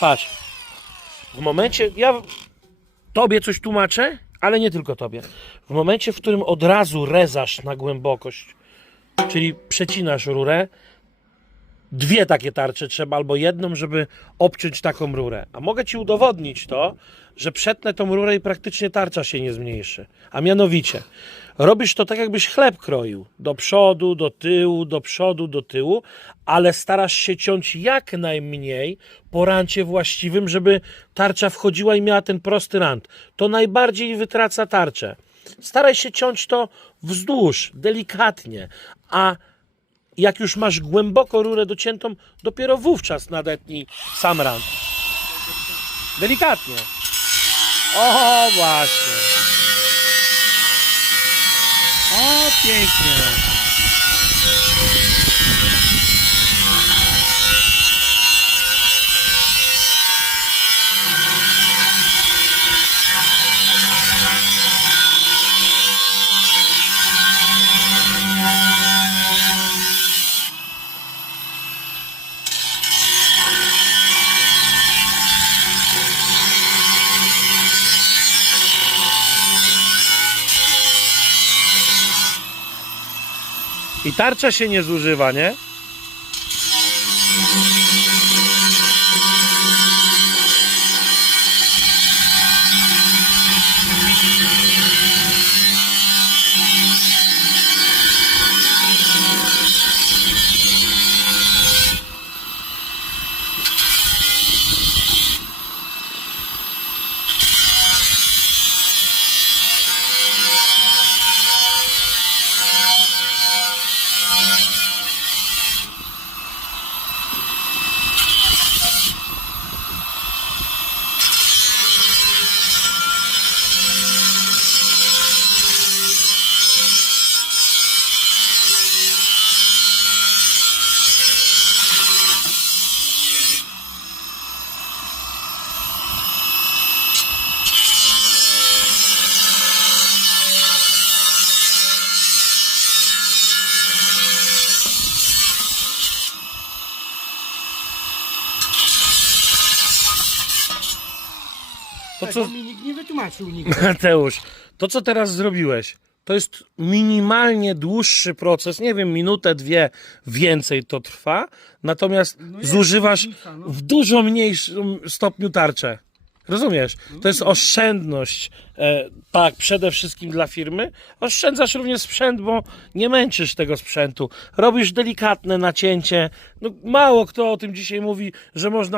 Patrz. W momencie, ja tobie coś tłumaczę, ale nie tylko tobie. W momencie, w którym od razu rezasz na głębokość, czyli przecinasz rurę, dwie takie tarcze trzeba, albo jedną, żeby obciąć taką rurę. A mogę ci udowodnić to, że przetnę tą rurę i praktycznie tarcza się nie zmniejszy. A mianowicie, robisz to tak, jakbyś chleb kroił. Do przodu, do tyłu, do przodu, do tyłu, ale starasz się ciąć jak najmniej po rancie właściwym, żeby tarcza wchodziła i miała ten prosty rant. To najbardziej wytraca tarczę. Staraj się ciąć to wzdłuż, delikatnie, a jak już masz głęboko rurę dociętą, dopiero wówczas nadetnij sam rant. Delikatnie. O, właśnie. O, pięknie. I tarcza się nie zużywa, nie? To co, Tego mi nikt nie wytłumaczył nigdy. Mateusz, to co teraz zrobiłeś, to jest minimalnie dłuższy proces, nie wiem, minutę, dwie więcej to trwa, natomiast No jest, zużywasz różnica, no. w dużo mniejszym stopniu tarczę. Rozumiesz? To jest oszczędność, e, tak, przede wszystkim dla firmy. Oszczędzasz również sprzęt, bo nie męczysz tego sprzętu. Robisz delikatne nacięcie. No, mało kto o tym dzisiaj mówi, że można